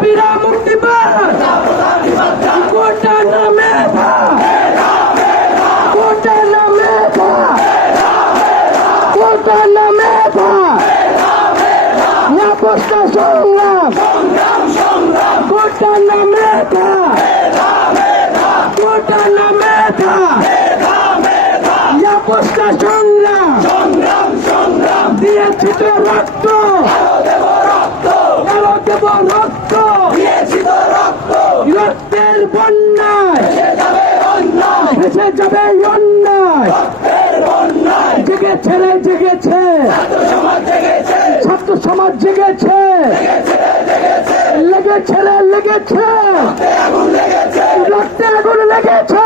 দাবিরা মুক্তি পান, কোটা না মেধা, কোটা না মেধা, কোটা না মেধা, আপোষটা সংগ্রাম, কোটা না মেধা, কোটা না মেধা, আপোষটা সংগ্রাম, দিয়েছি তো রক্ত, আরো দেব রক্ত, রক্তের বন্যায় ভেসে যাবে অন্যায়, জেগেছে রে জেগেছে, ছাত্র সমাজ জেগেছে, লেগেছে রে লেগেছে, রক্তে আগুন লেগেছে।